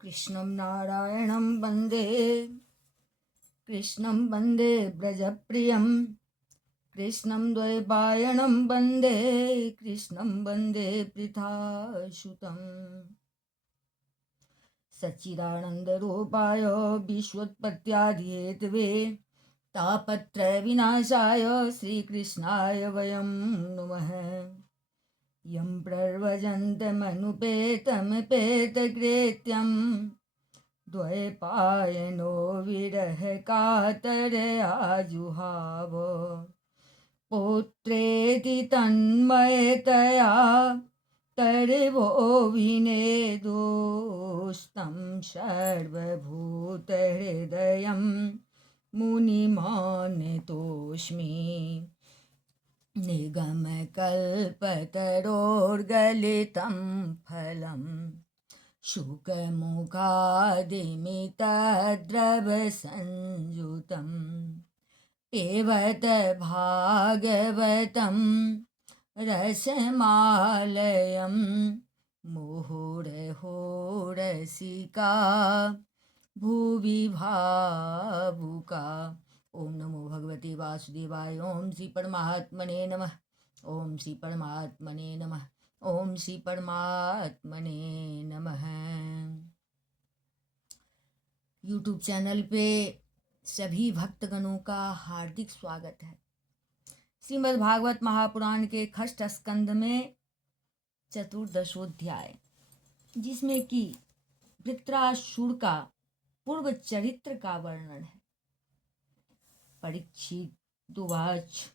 कृष्णं नारायणं वन्दे कृष्णं वन्दे व्रजप्रियं कृष्णं द्वैपायनं वन्दे कृष्णं वन्दे पृथासुतम् सच्चिदानन्दरूपाय विश्वोत्पत्त्यादिहेतवे तापत्रयविनाशाय श्रीकृष्णाय वयं नुमः। यं प्रव्रजन्तमनुपेतमपेतकृत्यं द्वैपायनो विरहकातरया जुहाव पुत्रेति तन्मयतया तर्वो विनेदोस्तं सर्वभूतहृदयं मुनिमानतोऽस्मि। निगमकल्पतरोर्गलितं फलं शुकमुखादिमितद्रवसंयुतं पिबत भागवतं रसमालयं मुहुरहो रसिका भुवि भावुका। ओम नमो भगवते वासुदेवाय। ओम श्री परमात्मने नमः। ओम श्री परमात्मने नमः। ओम श्री परमात्मने नमः। यूट्यूब चैनल पे सभी भक्तगणों का हार्दिक स्वागत है। श्रीमद् भागवत महापुराण के खष्ट स्कंद में चतुर्दशोध्याय, जिसमें कि वृत्रासुर का पूर्व चरित्र का वर्णन है। परीक्षित उवाच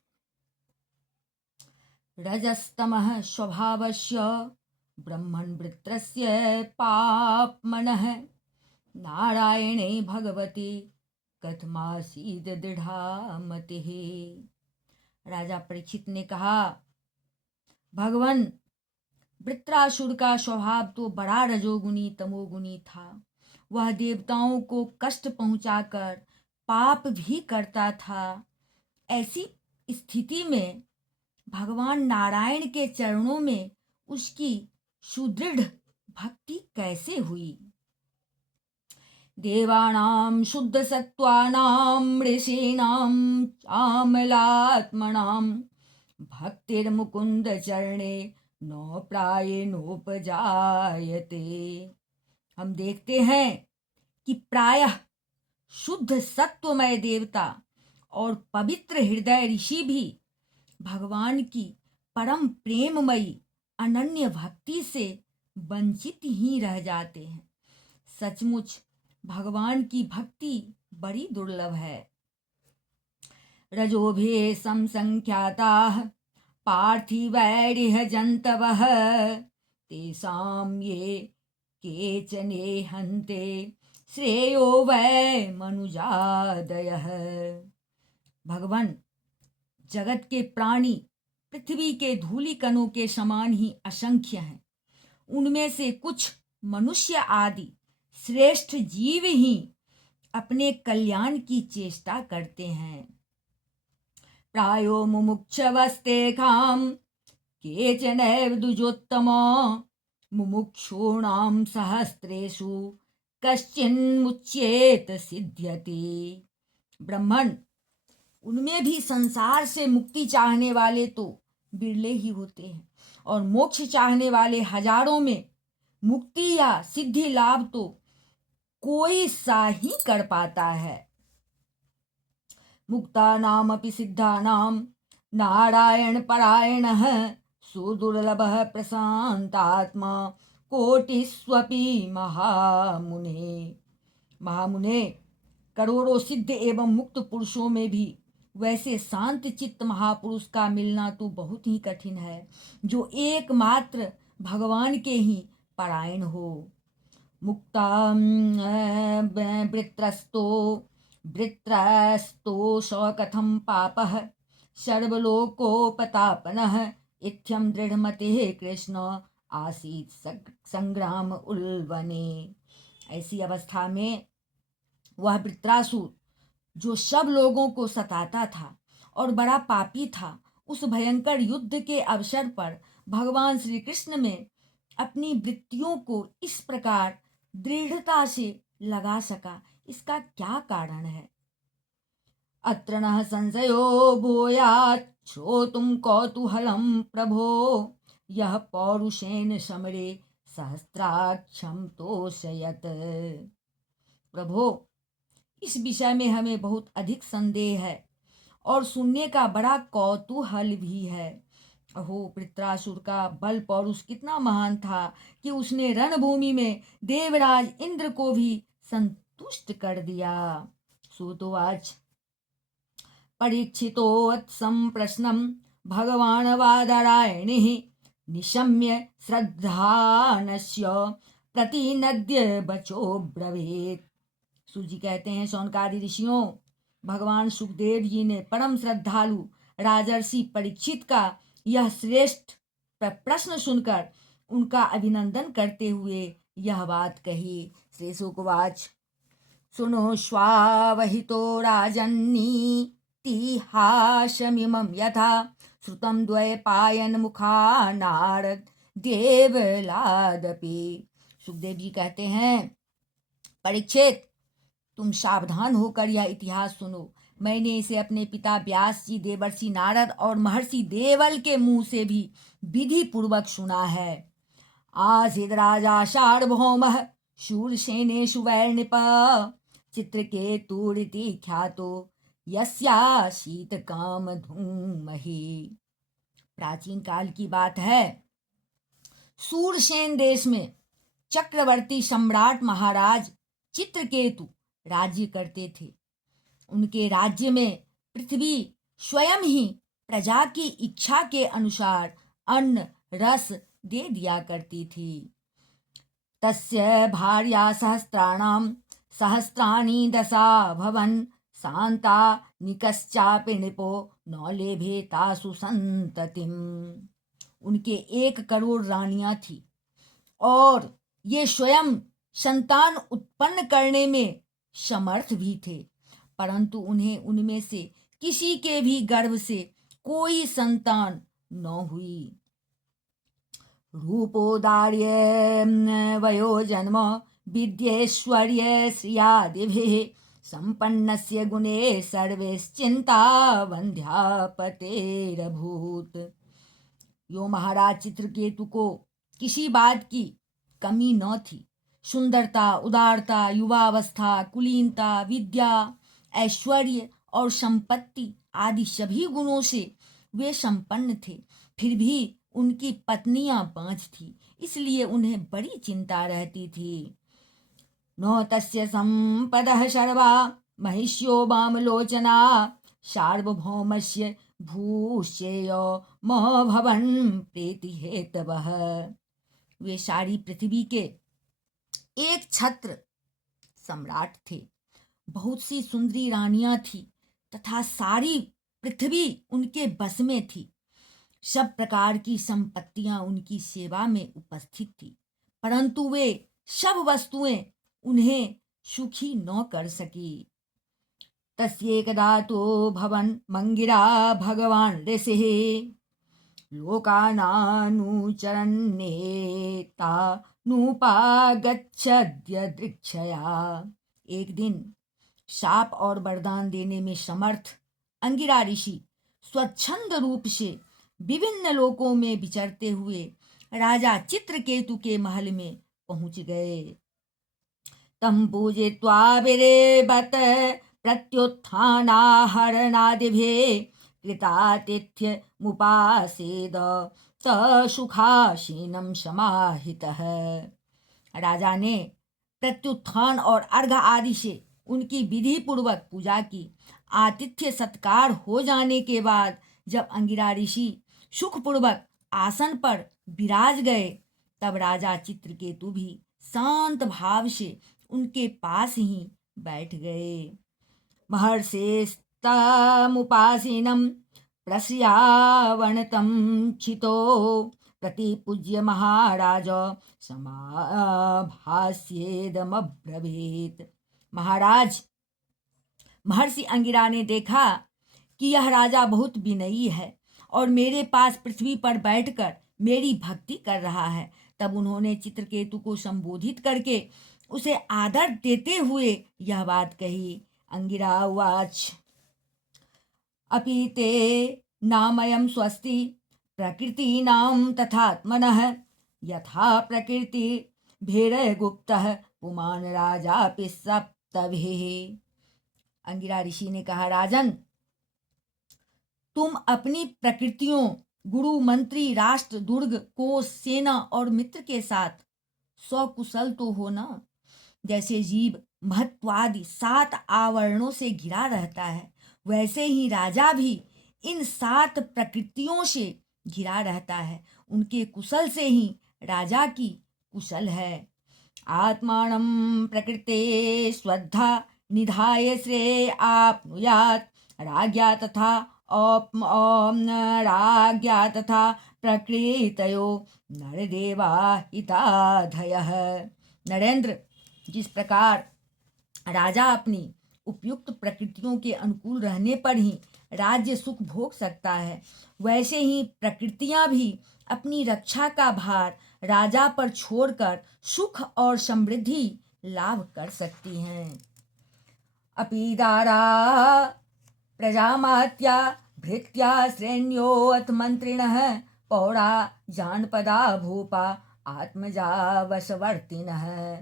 रजस्तमः स्वभावस्य ब्रह्मन् वृत्रस्य पाप्मनः नारायणे भगवती कथमासीद दृढ़ा मतिः। राजा परीक्षित ने कहा, भगवान, वृत्रासुर का स्वभाव तो बड़ा रजोगुनी तमोगुनी था। वह देवताओं को कष्ट पहुंचाकर पाप भी करता था। ऐसी स्थिति में भगवान नारायण के चरणों में उसकी सुदृढ़ भक्ति कैसे हुई। देवानां शुद्ध सत्वानां ऋषीणां चामलात्मनां भक्तिर्मुकुंद चरणे न प्रायेणोपजायते। हम देखते हैं कि प्रायः शुद्ध सत्वमय देवता और पवित्र हृदय ऋषि भी भगवान की परम प्रेममयी अनन्य भक्ति से वंचित ही रह जाते हैं। सचमुच भगवान की भक्ति बड़ी दुर्लभ है। रजोभे संख्याताः पार्थिवैरिह जन्तवः तेषां ये केचने हन्ते श्रेयो वै मनुजादयः। भगवान, जगत के प्राणी पृथ्वी के धूलि कणों के समान ही असंख्य हैं। उनमें से कुछ मनुष्य आदि श्रेष्ठ जीव ही अपने कल्याण की चेष्टा करते हैं। प्रायो मुमुक्षवस्तेषां केचनैव द्विजोत्तम मुमुक्षूणां सहस्रेषु कश्चिन्मुच्येत सिद्ध्यति। ब्रह्मण, उनमें भी संसार से मुक्ति चाहने वाले तो बिरले ही होते हैं, और मोक्ष चाहने वाले हजारों में मुक्ति या सिद्धि लाभ तो कोई सा ही कर पाता है। मुक्तानामपि सिद्धानां नारायण परायणः सुदुर्लभः प्रशांतात्मा कोटिस्वपि महामुने। महामुने, करोड़ों सिद्ध एवं मुक्त पुरुषों में भी वैसे शांत चित्त महापुरुष का मिलना तो बहुत ही कठिन है, जो एकमात्र भगवान के ही परायण हो। मुक्ता वृत्रस्तो कथम पापः सर्वलोकोपतापनः इत्थं दृढ़मतिः कृष्ण आसीत् संग्राम उल्वने। ऐसी अवस्था में वह वृत्रासुर, जो सब लोगों को सताता था और बड़ा पापी था, उस भयंकर युद्ध के अवसर पर भगवान श्री कृष्ण में अपनी वृत्तियों को इस प्रकार दृढ़ता से लगा सका, इसका क्या कारण है? अत्र न संशयो भूयात् श्रोतुं कौतूहलं प्रभो, यः पौरुषेण समरे सहस्राक्षं तोषयत्। प्रभो, इस विषय में हमें बहुत अधिक संदेह है और सुनने का बड़ा कौतूहल भी है। अहो, वृत्रासुर का बल पौरुष कितना महान था कि उसने रणभूमि में देवराज इंद्र को भी संतुष्ट कर दिया। श्रुतोवाच परीक्षितोत्सं प्रश्नं भगवान् वादरायणिः निशम्य श्रद्धानस्य प्रतिनद्य बचो ब्रवीत्। सूजी कहते हैं, शौनकादि ऋषियों, भगवान सुखदेव जी ने परम श्रद्धालु राजर्षि परीक्षित का यह श्रेष्ठ प्रश्न सुनकर उनका अभिनंदन करते हुए यह बात कही। श्री शुकवाच सुनो स्वावहितो राजन्नीतिहासमिमं यथा श्रुतं द्वैपायन मुखा नारद देवलादपि। सुखदेव जी कहते हैं, परीक्षित, तुम सावधान होकर यह इतिहास सुनो। मैंने इसे अपने पिता व्यास जी, देवर्षि नारद और महर्षि देवल के मुंह से भी विधि पूर्वक सुना है। आसीद राजा सार्वभौमः शूरसेनेषु वैर्निप चित्रकेतुरिति ख्यातो यस्यासीत कामधूमहि। प्राचीन काल की बात है, सूरसेन देश में चक्रवर्ती सम्राट महाराज चित्रकेतु राज्य करते थे। उनके राज्य में पृथ्वी स्वयं ही प्रजा की इच्छा के अनुसार अन्न रस दे दिया करती थी। तस्य भार्या सहस्त्राणां सहस्त्राणि दशा भवन शांता निकश्चापि नृपो न लेभे तासु संततिम। उनके 1 करोड़ रानियां थी और ये स्वयं संतान उत्पन्न करने में समर्थ भी थे, परंतु उन्हें उनमें से किसी के भी गर्भ से कोई संतान न हुई। रूपोदार्य वयोजन्म विद्येश्वर्य श्रियादिभिः संपन्नस्य गुणे सर्वैश्चिन्ता वंध्यापतेरभूत। यो महाराज चित्रकेतु को किसी बात की कमी न थी। सुंदरता, उदारता, युवावस्था, कुलीनता, विद्या, ऐश्वर्य और संपत्ति आदि सभी गुणों से वे संपन्न थे। फिर भी उनकी पत्नियां 5 थी, इसलिए उन्हें बड़ी चिंता रहती थी। न तस्य संपदः सर्वा महिष्यो वामलोचना सार्वभौमस्य भूषेयो महभवन् प्रीति हेतवः। वे सारी पृथ्वी के एक छत्र सम्राट थे। बहुत सी सुंदरी रानियां थी तथा सारी पृथ्वी उनके बस में थी। सब प्रकार की संपत्तियां उनकी सेवा में उपस्थित थी, परंतु वे सब वस्तुएं उन्हें सुखी न कर सकी। तस्येकदा तो भवन मंगिरा भगवान ऋषिः लोकानानुचरन्नेतानुपागच्छद्य दृक्षया। एक दिन शाप और वरदान देने में समर्थ अंगिरा ऋषि स्वच्छंद रूप से विभिन्न लोकों में विचरते हुए राजा चित्रकेतु के महल में पहुंच गए। तम पूजयित्वा विरेवत प्रत्युत्थानाहरणादिभिः कृतातिथ्य मुपासेद सुखासीनं समाहितः। राजा ने प्रत्युत्थान और अर्घ आदि से उनकी विधि पूर्वक पूजा की। आतिथ्य सत्कार हो जाने के बाद जब अंगिरा ऋषि सुखपूर्वक आसन पर विराज गए, तब राजा चित्रकेतु भी शांत भाव से उनके पास ही बैठ गए। महर्षेस्तमुपासीनं प्रस्यावनतं छितो प्रतिपूज्य महाराज समाभास्येदमब्रवीत्। महाराज, महर्षि अंगिरा ने देखा कि यह राजा बहुत विनयी है और मेरे पास पृथ्वी पर बैठकर मेरी भक्ति कर रहा है। तब उन्होंने चित्रकेतु को संबोधित करके उसे आदर देते हुए यह बात कही। अंगिरा उवाच अपि ते नामयं स्वस्ति प्रकृतीनां तथात्मनः यथा प्रकृति भेरगुप्तः पुमान राजापि सप्तभिः। अंगिरा ऋषि ने कहा, राजन, तुम अपनी प्रकृतियों, गुरु, मंत्री, राष्ट्र, दुर्ग, कोष, सेना और मित्र के साथ सकुशल तो हो ना। जैसे जीव महत्वादि 7 आवरणों से घिरा रहता है, वैसे ही राजा भी इन 7 प्रकृतियों से घिरा रहता है। उनके कुशल से ही राजा की कुशल है। आत्मानं प्रकृते स्वधा निधाय श्रेय आपनुयात् राज्ञा तथा राज्ञा तथा प्रकृतयो नरदेवा हिताधयः। नरेंद्र, जिस प्रकार राजा अपनी उपयुक्त प्रकृतियों के अनुकूल रहने पर ही राज्य सुख भोग सकता है, वैसे ही प्रकृतियां भी अपनी रक्षा का भार राजा पर छोड़कर सुख और समृद्धि लाभ कर सकती हैं। अपीदारा प्रजामात्या भृत्या श्रेण्यो अथ मंत्रिणः पौरा जानपदा भूपा आत्मजा वशवर्तिनः।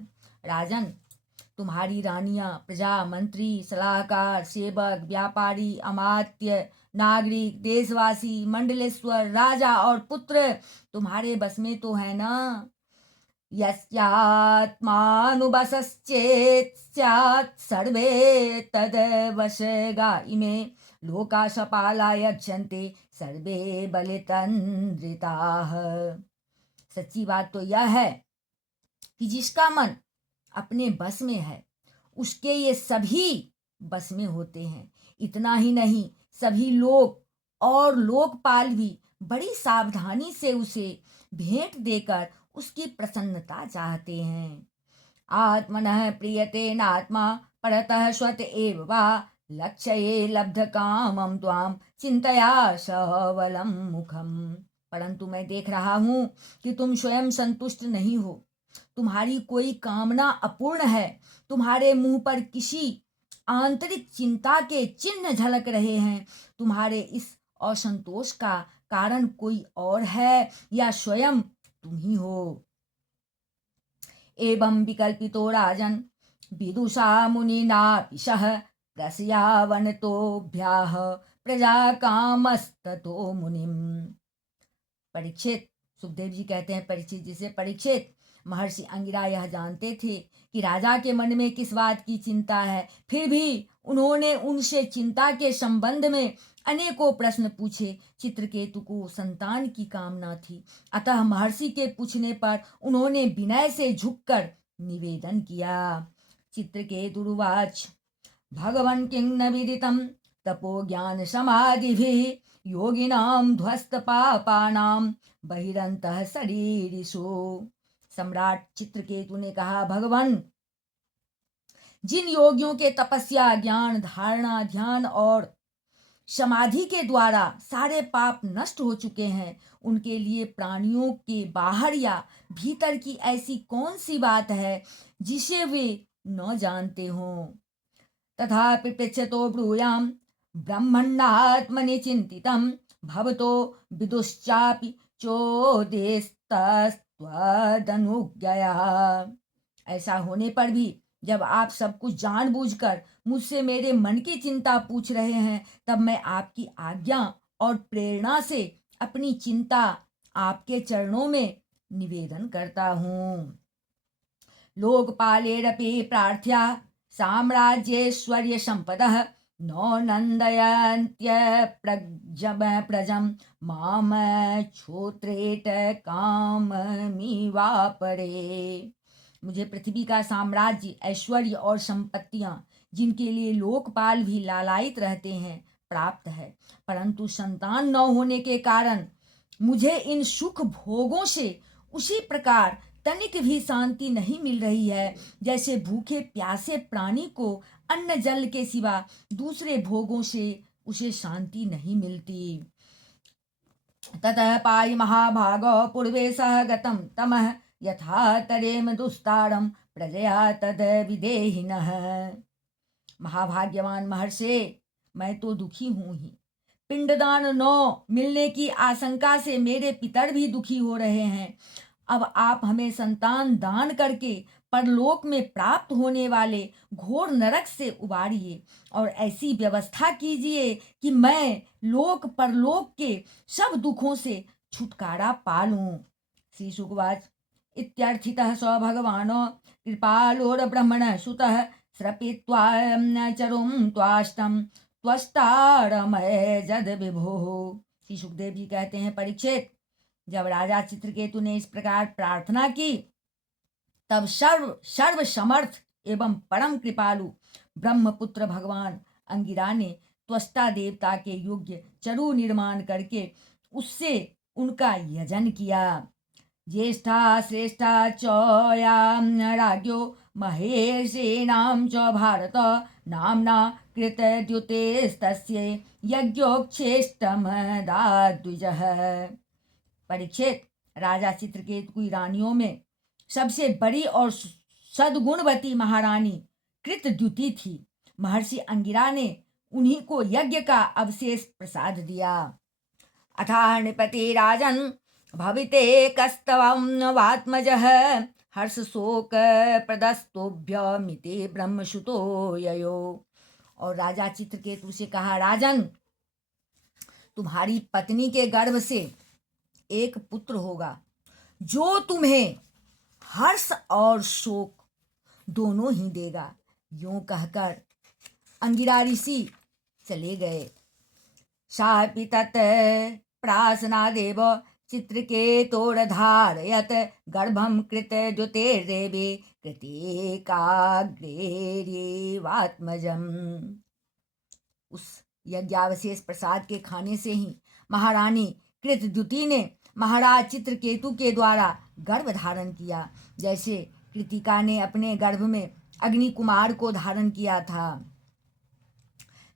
राजन, तुम्हारी रानियां, प्रजा, मंत्री, सलाहकार, सेवक, व्यापारी, अमात्य, नागरिक, देशवासी, मंडलेश्वर, राजा और पुत्र तुम्हारे बस में तो है ना। यस्यात्मानुबसश्चेत् स्यात् सर्वे तद्वशगा इमे लोका सपाला यक्षन्ते सर्वे बलितन्द्रिताः। सच्ची बात तो यह है कि जिसका मन अपने बस में है, उसके ये सभी बस में होते हैं। इतना ही नहीं, सभी लोग और लोकपाल भी बड़ी सावधानी से उसे भेंट देकर उसकी प्रसन्नता चाहते हैं। आत्मनः प्रियते नात्मा परतः स्वत एव वा लक्ष्ये लब्ध कामं त्वां चिंतया सबलम मुखम। परंतु मैं देख रहा हूँ कि तुम स्वयं संतुष्ट नहीं हो, तुम्हारी कोई कामना अपूर्ण है। तुम्हारे मुंह पर किसी आंतरिक चिंता के चिन्ह झलक रहे हैं। तुम्हारे इस असंतोष का कारण कोई और है या स्वयं तुम ही हो। एवं विकल्पितो राजन विदुषा मुनिनापिशः प्रस्यावनतोभ्याः प्रजा कामस्ततो मुनिम। परीक्षित, सुखदेव जी कहते हैं परीक्षित जी से, परीक्षित, महर्षि अंगिरा यह जानते थे कि राजा के मन में किस बात की चिंता है, फिर भी उन्होंने उनसे चिंता के संबंध में अनेकों प्रश्न पूछे। चित्रकेतु को संतान की कामना थी, अतः महर्षि के पूछने पर उन्होंने विनय से झुककर निवेदन किया। चित्रकेतुरुवाच भगवन् किं न विदितं तपो ज्ञान समाधिभिः योगिनां ध्वस्त पापानां बहिरंतः शरीरिषु। सम्राट चित्रकेतु ने कहा, भगवान, जिन योगियों के तपस्या, ज्ञान, धारणा, ध्यान और समाधि के द्वारा सारे पाप नष्ट हो चुके हैं, उनके लिए प्राणियों के बाहर या भीतर की ऐसी कौन सी बात है जिसे वे न जानते हों। तथापि पृच्छतो ब्रूयाम ब्रह्मण्डात्मनि चिंतितं भवतो विदुश्चापि चोदेस्तस्त्वदनुज्ञया। ऐसा होने पर भी जब आप सब कुछ जानबूझकर मुझसे मेरे मन की चिंता पूछ रहे हैं, तब मैं आपकी आज्ञा और प्रेरणा से अपनी चिंता आपके चरणों में निवेदन करता हूँ। लोकपालेरपि प्रार्थ्या साम्राज्येश्वर्य संपदः नो नंदयन्त्य प्रजं माम क्षोत्रेट काममिवापरे। मुझे पृथ्वी का साम्राज्य, ऐश्वर्य और संपत्तियां, जिनके लिए लोकपाल भी लालायित रहते हैं, प्राप्त है, परंतु संतान न होने के कारण मुझे इन सुख भोगों से उसी प्रकार तनिक भी शांति नहीं मिल रही है, जैसे भूखे प्यासे प्राणी को अन्न जल के सिवा दूसरे भोगों से उसे शांति नहीं मिलती। ततः पाहि महाभागो पूर्वे सह गतं तमः यथा तरेम दुस्तारं प्रजया तद विदेहिनः। महाभाग्यवान महर्षि, मैं तो दुखी हूं ही। पिंडदान न मिलने की आशंका से मेरे पितर भी दुखी हो रहे हैं। अब आप हमें संतान दान करके परलोक में प्राप्त होने वाले घोर नरक से उबारिए और ऐसी व्यवस्था कीजिए कि मैं लोक परलोक के सब दुखों से छुटकारा पा लूं। श्री शुकवाच इत्यर्थितः स भगवान कृपालोर्ब्रह्मण सुतः श्रपित्वा चरुं त्वाष्टम त्वष्टारमय जद विभुः। श्री सुखदेव जी कहते हैं, परीक्षित, जब राजा चित्रकेतु ने इस प्रकार प्रार्थना की तब सर्व समर्थ एवं परम कृपालु ब्रह्मपुत्र भगवान अंगिरा ने त्वष्टा देवता के योग्य चरु निर्माण करके उससे उनका यजन किया। ज्येष्ठा श्रेष्ठा च यां राज्ञो महेर्षीणां च भारत नाम्ना कृतद्युतेस्तस्यै यज्ञोक्षेष्टमदाद्विजः। परीक्षित, राजा चित्रकेतु की रानियों में सबसे बड़ी और सद्गुणवती महारानी कृतद्युति थी। महर्षि अंगिरा ने उन्हीं को यज्ञ का अवशेष प्रसाद दिया। अथा नृपति राजन भविते कस्तवं वात्मजः हर्ष शोक प्रदस्तोभ्यमिति ब्रह्मसुतो ययो। और राजा चित्रकेतु से कहा, राजन, तुम्हारी पत्नी के गर्भ से एक पुत्र होगा जो तुम्हें हर्ष और शोक दोनों ही देगा। यूं कहकर अंगिरा ऋषि चले गए। शापि तत् प्रासनादेव चित्रकेतोर्धारयत गर्भं कृतद्युतेर्देवे कृतिकाग्रेवात्मजम्। उस यज्ञावशेष प्रसाद के खाने से ही महारानी कृतद्युति ने महाराज चित्रकेतु के द्वारा गर्भ धारण किया, जैसे कृतिका ने अपने गर्भ में अग्नि कुमार को धारण किया था।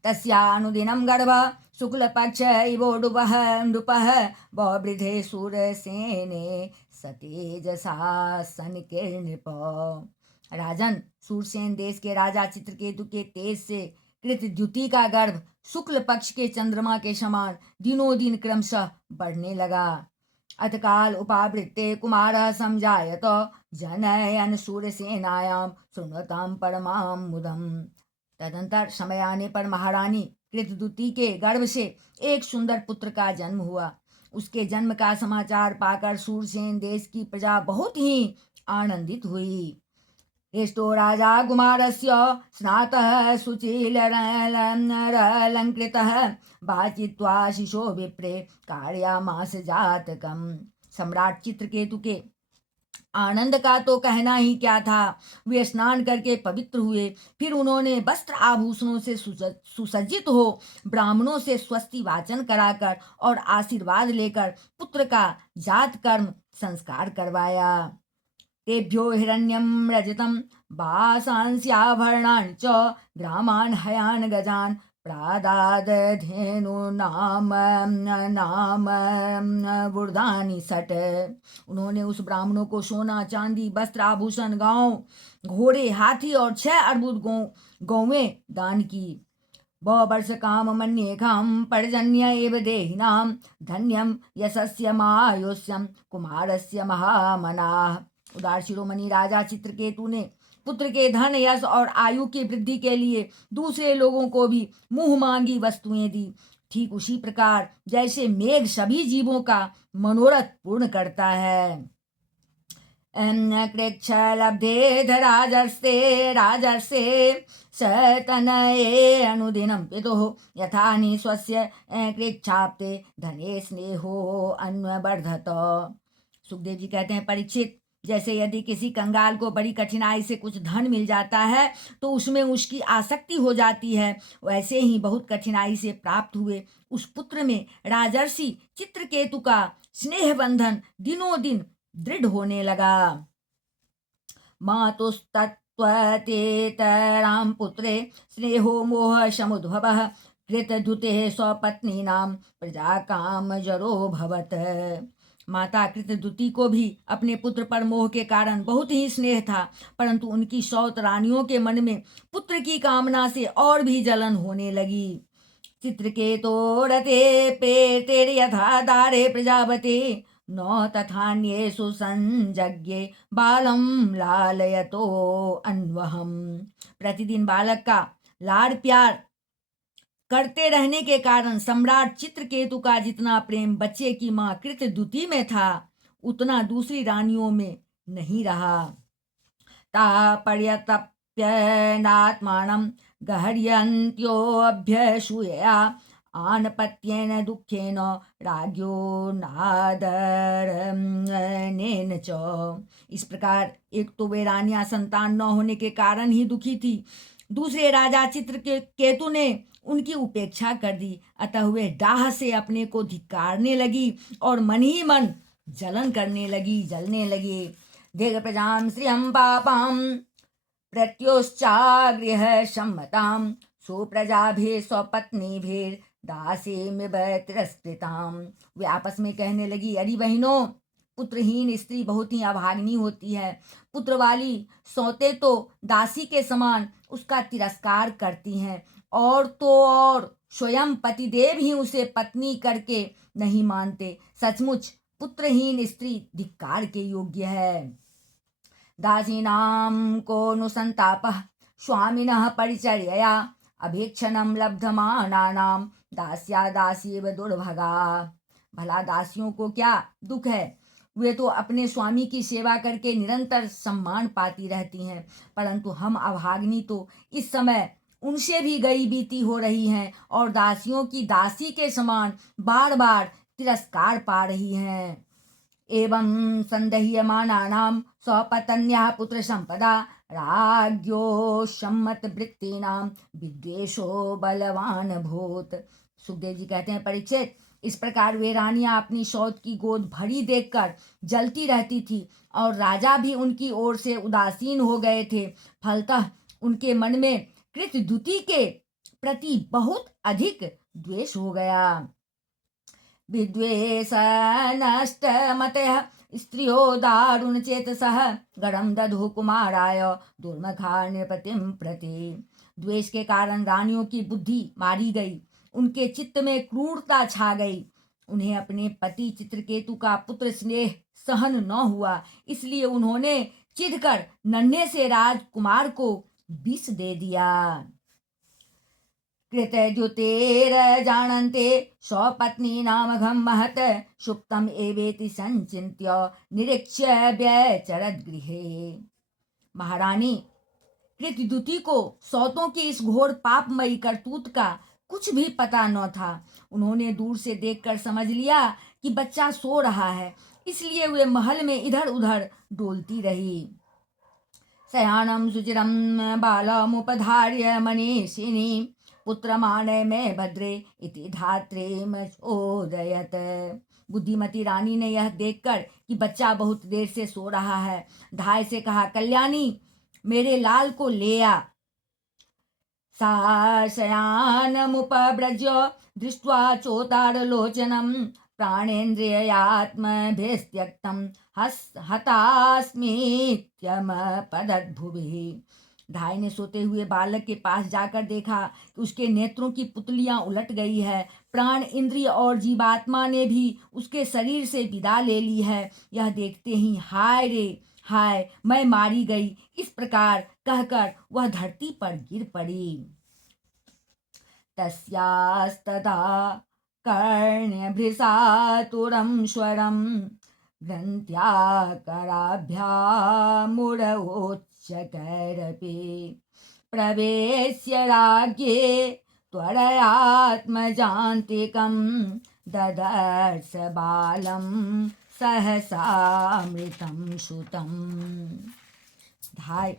तस्यानुदिनं गर्भ शुक्ल पक्ष इवोडुपः नृपः बवृधे सूरसेने सतेजसा सनकिर्नृप। राजन, सूरसेन देश के राजा चित्रकेतु के तेज से कृतद्युति का गर्भ शुक्ल पक्ष के चंद्रमा के समान दिनों दिन क्रमशः बढ़ने लगा। अतकाल उपावृत्ते कुमारः संजायत जनयन सूरसेनायां शृण्वतां परमां मुदम्। तदंतर समय आने पर महारानी कृतद्युति के गर्भ से एक सुंदर पुत्र का जन्म हुआ। उसके जन्म का समाचार पाकर सूरसेन देश की प्रजा बहुत ही आनंदित हुई। हृष्टो राजा कुमारस्य स्नातः शुचिलरलंकृतः वाचित्वा शिशो विप्रे कार्यामास जातकम्। सम्राट चित्रकेतु के आनंद का तो कहना ही क्या था। वे स्नान करके पवित्र हुए, फिर उन्होंने वस्त्र आभूषणों से सुसज्जित हो ब्राह्मणों से स्वस्ति वाचन कराकर और आशीर्वाद लेकर पुत्र का जात कर्म संस्कार करवाया। तेभ्यो हिरण्यं रजतं वासांस्याभरणानि च ग्रामान् हयान् गजान् प्रादादधेनुनाम नाम बुर्दानि सट। उन्होंने उस ब्राह्मणों को सोना चांदी वस्त्र आभूषण गांव घोड़े हाथी और 6 अर्बुद गौवें दान की। वर्ष काम मन्येघं पर्जन्य एव देहिनां धन्यं यशस्य मायुष्यं कुमारस्य महामनाः। उदार शिरोमणि राजा चित्रकेतु ने पुत्र के धन यश और आयु की वृद्धि के लिए दूसरे लोगों को भी मुंह मांगी वस्तुएं दी। ठीक उसी प्रकार जैसे मेघ सभी जीवों का मनोरथ पूर्ण करता है। कृच्छलब्धेध राजर्षे सतनये अनुदिनं पितुः यथानि स्वस्य कृच्छाप्ते धने स्नेहो अन्ववर्धत। सुखदेव जी कहते हैं, परीक्षित, जैसे यदि किसी कंगाल को बड़ी कठिनाई से कुछ धन मिल जाता है तो उसमें उसकी आसक्ति हो जाती है, वैसे ही बहुत कठिनाई से प्राप्त हुए उस पुत्र में राजर्षि चित्रकेतु का स्नेह बंधन दिनों दिन दृढ़ होने लगा। मातुस्तत्त्वतेतरां पुत्रे स्नेहो मोह समुद्भवः कृतद्युतेः स्वपत्नीनां प्रजाकामजरो भवत्। माता कृतद्रुति को भी अपने पुत्र पर मोह के कारण बहुत ही स्नेह था, परंतु उनकी सौत रानियों के मन में पुत्र की कामना से और भी जलन होने लगी। चित्रकेतो रते पेतेर यथा दारे प्रजापते न तथान्येषु संजज्ञे बालम लालयतो अन्वहम। प्रतिदिन बालक का लाड प्यार करते रहने के कारण सम्राट चित्रकेतु का जितना प्रेम बच्चे की मां कृतद्रुति में था, उतना दूसरी रानियों में नहीं रहा। तापर्यतप्यनात्मानं गहर्यन्त्योऽभ्यसूयया आनपत्येन दुःखेन राज्ञो नादरनेन च। इस प्रकार एक तो वे रानियां संतान न होने के कारण ही दुखी थी, दूसरे राजा चित्रकेतु ने उनकी उपेक्षा कर दी, अतः वे डाह से अपने को धिक्कारने लगी और मन ही मन जलन करने लगी, जलने लगी। देह प्रजां श्रियं पापां प्रत्योश्चागृह सम्मतां सुप्रजाभिः स्वपत्नीभिर्दासीमिव तिरस्कृतां। वे आपस में कहने लगी, अरे बहनों, पुत्रहीन स्त्री बहुत ही अभागिनी होती है। पुत्र वाली सौतें तो दासी के समान उसका तिरस्कार करती हैं, और तो और स्वयं पतिदेव ही उसे पत्नी करके नहीं मानते। सचमुच पुत्रहीन स्त्री धिक्कार के योग्य है। दासीनां को नु संतापः स्वामिनः परिचर्यया अभीक्षणं लब्धमानानां दास्या दासीव दुर्भगा। भला दासियों को क्या दुख है, वे तो अपने स्वामी की सेवा करके निरंतर सम्मान पाती रहती हैं, परंतु हम अभागिनी तो इस समय उनसे भी गई बीती हो रही हैं और दासियों की दासी के समान बार बार तिरस्कार पा रही हैं। एवं संदह्यमानानां स्वपत्न्याः पुत्र संपदा राज्ञो सम्मतवृत्तीनां विद्वेषो बलवान भूत। सुखदेव जी कहते हैं, परीक्षित, इस प्रकार वे रानियां अपनी सौत की गोद भरी देखकर जलती रहती थी और राजा भी उनकी ओर से उदासीन हो गए थे। फलतः उनके मन में कृतद्रुति के प्रति बहुत अधिक द्वेष हो गया। विद्वेषनष्टमतयः स्त्रियो दारुणचेतसः गरं दधुः कुमाराय दुर्मुखा नृपतिं प्रति। द्वेष के कारण रानियों की बुद्धि मारी गई, उनके चित्त में क्रूरता छा गई। उन्हें अपने पति चित्रकेतु का पुत्र स्नेह सहन न हुआ, इसलिए उन्होंने चिढ़कर नन्हे से राजकुमार को विष दे दिया। कृतद्युतेर्जानन्ते स्वपत्नीनामघं महत् सुप्तम् एवेति संचिन्त्य निरीक्ष्य व्यचरद्गृहे। महारानी कृतद्युति को सौतों की इस घोर पापमयी करतूत का कुछ भी पता न था। उन्होंने दूर से देखकर समझ लिया कि बच्चा सो रहा है, इसलिए वे महल में इधर उधर डोलती रही। शयानं सुचिरं बालमुपधार्य मनीषिणी पुत्रमाने में भद्रे इति धात्रीमचोदयत। बुद्धिमती रानी ने यह देखकर कि बच्चा बहुत देर से सो रहा है, धाय से कहा, कल्याणी, मेरे लाल को ले आ। सा शयानमुपव्रज्य दृष्ट्वा चोतारलोचनं प्राणेन्द्रियात्मभिस्त्यक्तं हतास्मीत्यमपदद्भुवि। धाय ने सोते हुए बालक के पास जाकर देखा कि उसके नेत्रों की पुतलियां उलट गई है, प्राण, इंद्रिय और जीवात्मा ने भी उसके शरीर से विदा ले ली है। यह देखते ही हाय रे हाय, मैं मारी गई, इस प्रकार कहकर वह धरती पर गिर पड़ी। तस्यास्तदा कर्ण्यभृशातुरं स्वरं ग्रन्थ्याकराभ्यामुरवोच्चकैरपि प्रवेश्य राज्ञे त्वरयात्मजान्तिकं ददर्श बालं सहसामृतं सुतं। धाय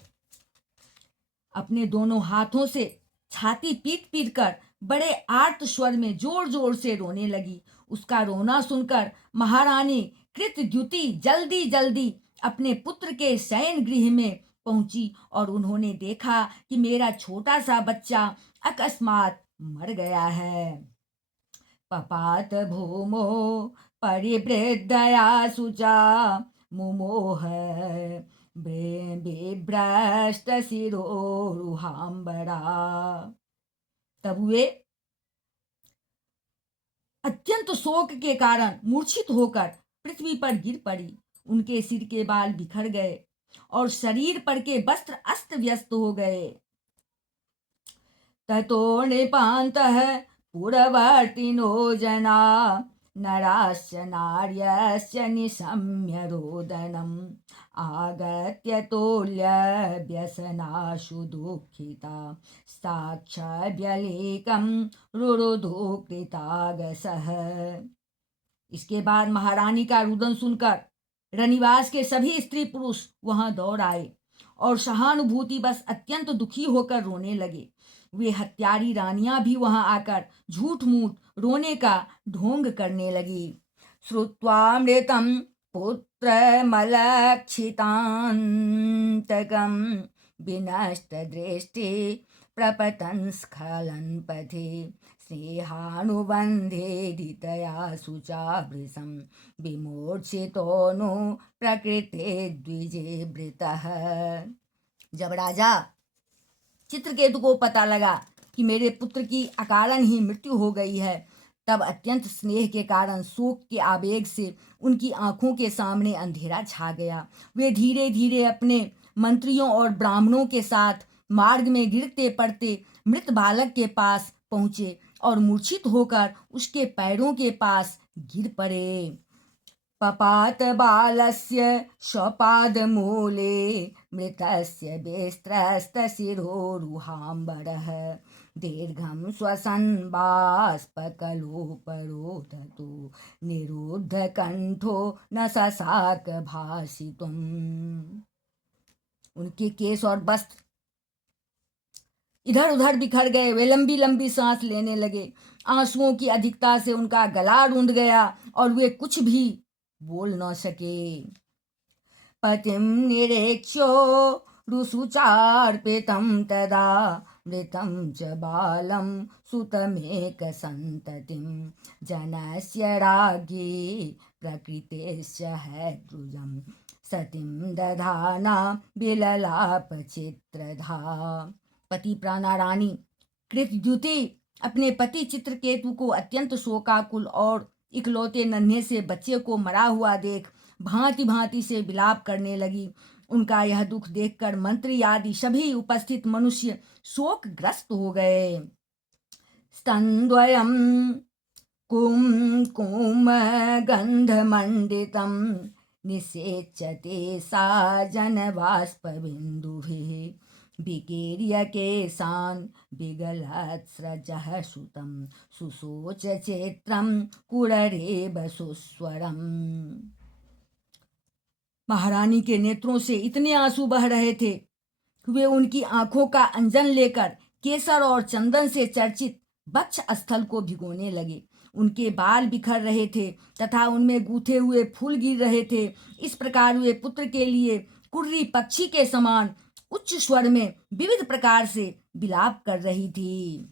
अपने दोनों हाथों से छाती पीट पीट कर बड़े आर्त स्वर में जोर जोर से रोने लगी। उसका रोना सुनकर महारानी कृतद्युति जल्दी जल्दी अपने पुत्र के शयन गृह में पहुंची और उन्होंने देखा कि मेरा छोटा सा बच्चा अकस्मात मर गया है। पपात भूमो परिवृद्धया शुचा मुमोह बिभ्रष्ट शिरोरुहाम्बरा। तब वे अत्यंत शोक के कारण मूर्छित होकर पृथ्वी पर गिर पड़ी। उनके सिर के बाल बिखर गए और शरीर पर के वस्त्र अस्त व्यस्त हो गए। ततो नृपान्तः पुरवर्तिनो जना नराश्च नार्यश्च निशम्य रोदनम् आगत्य तोल्य व्यसनाशु दुःखिता साक्षाद्यलेकं रुरुधु कृतागसः। इसके बाद महारानी का रुदन सुनकर रनिवास के सभी स्त्री पुरुष वहां दौड़ आए और सहानुभूति बस अत्यंत दुखी होकर रोने लगे। वे हत्यारी रानियां भी वहां आकर झूठ मूठ रोने का ढोंग करने लगी। श्रुत्वामृतं पुत्रमलक्षितान्तकं विनष्ट दृष्टि प्रपतन् स्खलन् पथे स्नेहानुबन्धेदितया शुचावृशं विमूर्छितोऽनु प्रकृते द्विजेवृतः। जब राजा चित्रकेतु को पता लगा कि मेरे पुत्र की अकारण ही मृत्यु हो गई है, तब अत्यंत स्नेह के कारण शोक के आवेग से उनकी आंखों के सामने अंधेरा छा गया। वे धीरे धीरे अपने मंत्रियों और ब्राह्मणों के साथ मार्ग में गिरते पड़ते मृत बालक के पास पहुंचे और मूर्छित होकर उसके पैरों के पास गिर पड़े। पपात बालस्य स्वपादमूले मृतस्य बेस्त्रस्तशिरोरुहाम्बरः दीर्घं श्वसन् बाष्पकलोपरोधतो निरुद्धकण्ठो न ससाक भाषितुम्। उनके केस और वस्त्र इधर उधर बिखर गए। वे लंबी लंबी सांस लेने लगे। आंसुओं की अधिकता से उनका गला रुंध गया और वे कुछ भी बोल न सके। पतिं निरीक्ष्यो रुसुचार्पितं तदा मृतं च बालं सुतमेकसन्ततिं जनस्य राज्ञी प्रकृतेश्च हैद्रुजं सतीं दधाना बिललाप चित्रधा। पति प्राणा रानी कृतद्युति अपने पति चित्रकेतु को अत्यंत शोकाकुल और इकलौते नन्हे से बच्चे को मरा हुआ देख भांति भांति से विलाप करने लगी। उनका यह दुख देखकर मंत्री आदि सभी उपस्थित मनुष्य शोकग्रस्त हो गए। स्तनद्वयं कुम गंधमंडितं निषेचते सा जनबाष्पबिन्दुभिः विकीर्य केशान् विगलत्स्रजः सुतं सुशोच चेत्रं कुररेव सुस्वरम्। महारानी के नेत्रों से इतने आंसू बह रहे थे कि वे उनकी आंखों का अंजन लेकर केसर और चंदन से चर्चित वक्ष स्थल को भिगोने लगे। उनके बाल बिखर रहे थे तथा उनमें गूथे हुए फूल गिर रहे थे। इस प्रकार वे पुत्र के लिए कुर्री पक्षी के समान उच्च स्वर में विविध प्रकार से विलाप कर रही थी।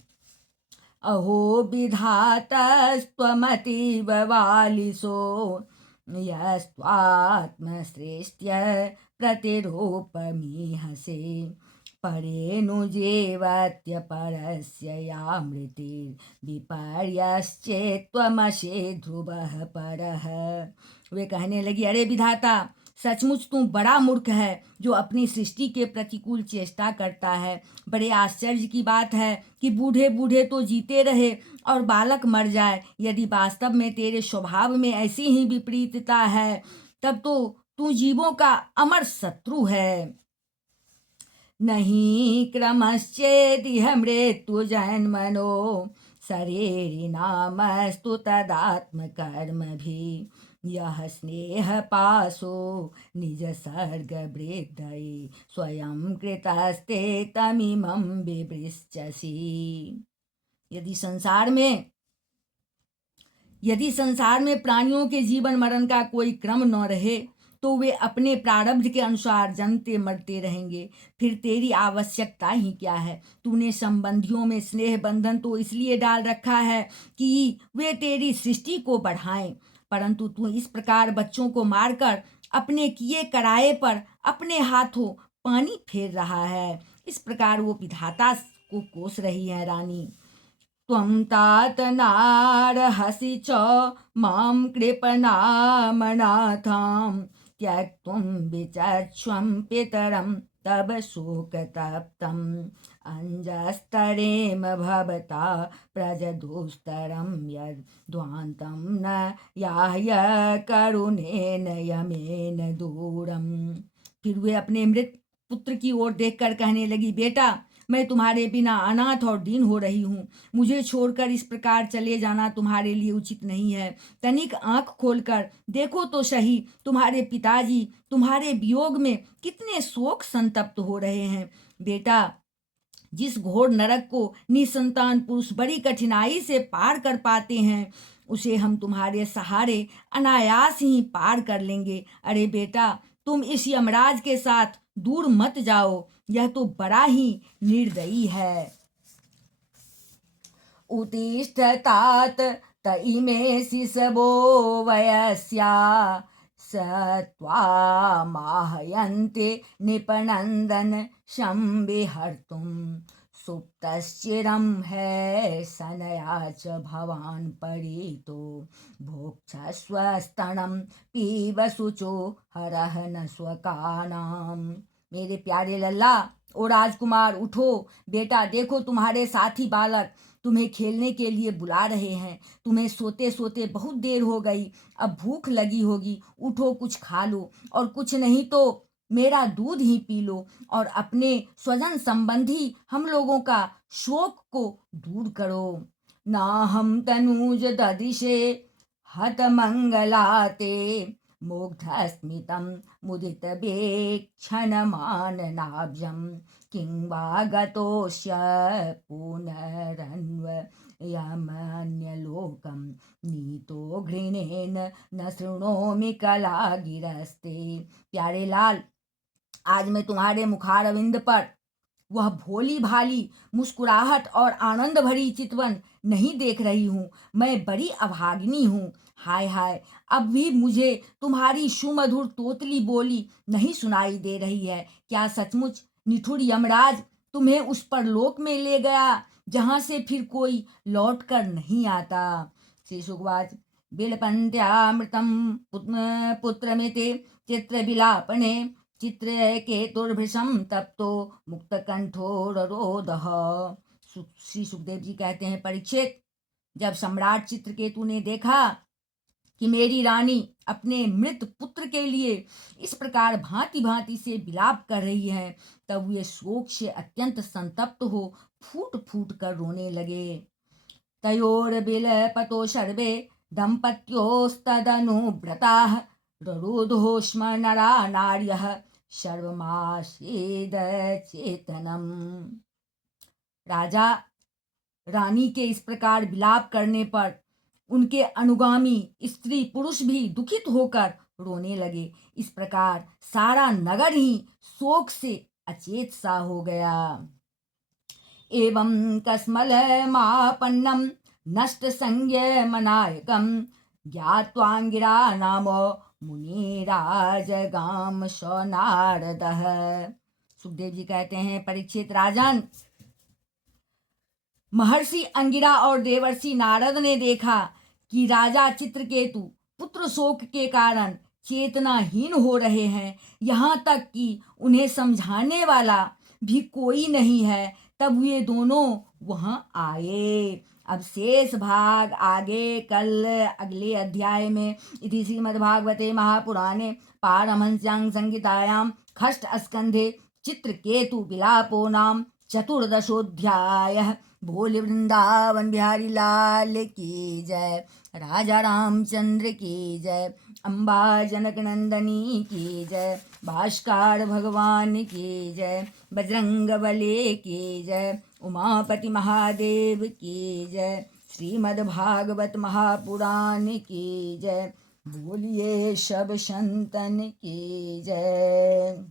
अहो विधातस्त्वमतीव वालिसो यस्त्वात्मसृष्ट्य प्रतिरूपमीहसे परेणुजेवत्यपरस्य या मृतिर्विपर्यश्चेत्त्वमसि ध्रुवः परः। वे कहने लगी, अरे विधाता, सचमुच तू बड़ा मूर्ख है जो अपनी सृष्टि के प्रतिकूल चेष्टा करता है। बड़े आश्चर्य की बात है कि बूढ़े बूढ़े तो जीते रहे और बालक मर जाए। यदि वास्तव में तेरे स्वभाव में ऐसी ही विपरीतता है तब तो तू जीवों का अमर शत्रु है। नहीं क्रमश्चेदिह मृत्यु जन्मनो शरीरिणामस्तु तदात्मकर्म भी यह स्नेह पाशो निज सर्ग वृद्धये स्वयं कृतस्ते तमिमं विवृश्चसि। यदि संसार में प्राणियों के जीवन मरण का कोई क्रम न रहे तो वे अपने प्रारब्ध के अनुसार जन्मते मरते रहेंगे। फिर तेरी आवश्यकता ही क्या है? तूने संबंधियों में स्नेह बंधन तो इसलिए डाल रखा है कि वे तेरी सृष्टि को बढ़ाएं। परंतु तू इस प्रकार बच्चों को मारकर अपने किए कराए पर अपने हाथों पानी फेर रहा है। इस प्रकार वो विधाता को कोस रही है रानी। त्वं तात नारहसि च मां कृपणामनाथां त्यक्तुं विचक्ष्वं पितरं तव शोकतप्तम् अञ्जस्तरेम भवता प्रजदुस्तरं यद्ध्वान्तं न याह्य करुणेन यमेन दूरम। फिर वे अपने मृत पुत्र की ओर देखकर कहने लगी, बेटा मैं तुम्हारे बिना अनाथ और दीन हो रही हूँ। मुझे छोड़कर इस प्रकार चले जाना तुम्हारे लिए उचित नहीं है। तनिक आंख खोलकर देखो तो सही, तुम्हारे पिताजी तुम्हारे वियोग में कितने शोक संतप्त हो रहे हैं। बेटा, जिस घोर नरक को निसंतान पुरुष बड़ी कठिनाई से पार कर पाते हैं, उसे हम तुम्हारे सहारे अनायास ही पार कर लेंगे। अरे बेटा, तुम इस यमराज के साथ दूर मत जाओ, यह तो बड़ा ही निर्दयी है। उत्तिष्ठतात त इमे शिशवो वयस्या स त्वामाहयन्ते निपनन्दन संविहर्तुं सुप्तश्चिरं है सनया च भवान् परीतो भोक्षस्वस्तनं पीब शुचो हरह न स्वकानाम। मेरे प्यारे लल्ला, ओ राजकुमार उठो। बेटा देखो, तुम्हारे साथी बालक तुम्हें खेलने के लिए बुला रहे हैं। तुम्हें सोते सोते बहुत देर हो गई, अब भूख लगी होगी। उठो, कुछ खा लो, और कुछ नहीं तो मेरा दूध ही पी लो, और अपने स्वजन संबंधी हम लोगों का शोक को दूर करो। ना हम तनूज ददिशे हत मंगलाते मुग्धस्मितं मुदितवेक्षणमाननाब्जं किं वा गतोऽस्य पुनरन्वयमन्यलोकं नीतो घृणेन न शृणोमि कलागिरस्ते। प्यारे लाल, आज मैं तुम्हारे मुखारविंद पर वह भोली भाली मुस्कुराहट और आनंद भरी चितवन नहीं देख रही हूँ। मैं बड़ी अभागिनी हूँ। हाय हाय, अब भी मुझे तुम्हारी सुमधुर तोतली बोली नहीं सुनाई दे रही है। क्या सचमुच निठुर यमराज तुम्हें उस परलोक में ले गया जहाँ से फिर कोई लौट कर नहीं आता? श्री शुकवाच बिलपन्त्यामृतं पुत्रमिति चित्रविलापने चित्रकेतुर्भृशं तप्तो मुक्तकंठोररोदः। श्री सुखदेव जी कहते हैं, परीक्षित, जब सम्राट चित्रकेतु ने देखा कि मेरी रानी अपने मृत पुत्र के लिए इस प्रकार भांति भांति से विलाप कर रही है, तब वे शोक से अत्यंत संतप्त हो फूट फूट कर रोने लगे। तयोर्विलपतो सर्वे दंपत्योस्तदनुव्रताः रुरोधोष्म नरा नार्यः सर्वमासीद चेतनम। राजा रानी के इस प्रकार विलाप करने पर उनके अनुगामी स्त्री पुरुष भी दुखित होकर रोने लगे। इस प्रकार सारा नगर ही शोक से अचेत सा हो गया। एवं कस्मलमापन्नं नष्ट संयमनायकं ज्ञात्वांगिरा नाम मुनिराजगाम स नारदः। सुखदेव जी कहते हैं, परीक्षित राजन, महर्षि अंगिरा और देवर्षि नारद ने देखा कि राजा चित्रकेतु पुत्र शोक के कारण चेतनाहीन हो रहे हैं, यहाँ तक कि उन्हें समझाने वाला भी कोई नहीं है। तब ये दोनों वहां आए। अब शेष भाग आगे कल अगले अध्याय में। इति श्रीमद्भागवते महापुराणे पारमहंस्यां संहितायां षष्ठ स्कंधे चित्रकेतु विलापो नाम चतुर्दशोऽध्यायः। भोले वृंदावन बिहारी लाल की जय, राजा रामचंद्र की जय, अम्बा जनक नंदनी की जय, भास्कर भगवान की जय, बजरंग बली की जय, उमापति महादेव की जय, श्रीमद्भागवत महापुराण की जय। बोलिए सब संतन की जय।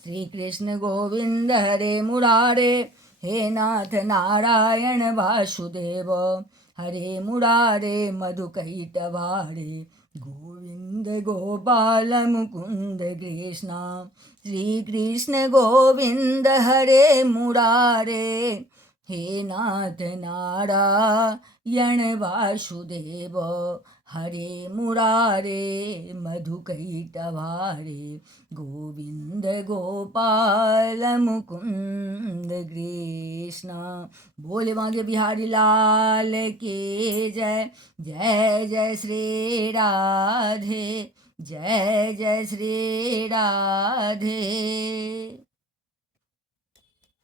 श्री कृष्ण गोविंद हरे मुरारे, हे नाथ नारायण वासुदेव, हरे मुरारे मधुकैटभारे गोविंद गोपाल मुकुंद कृष्ण। श्री कृष्ण गोविंद हरे मुरारे, हे नाथ नारायण वासुदेव। हरे मुरारे मधुकैटभारे गोविंद गोपाल मुकुंद कृष्ण। बोले बांके बिहारी लाल की जय। जय जय श्री राधे, जय जय श्री राधे।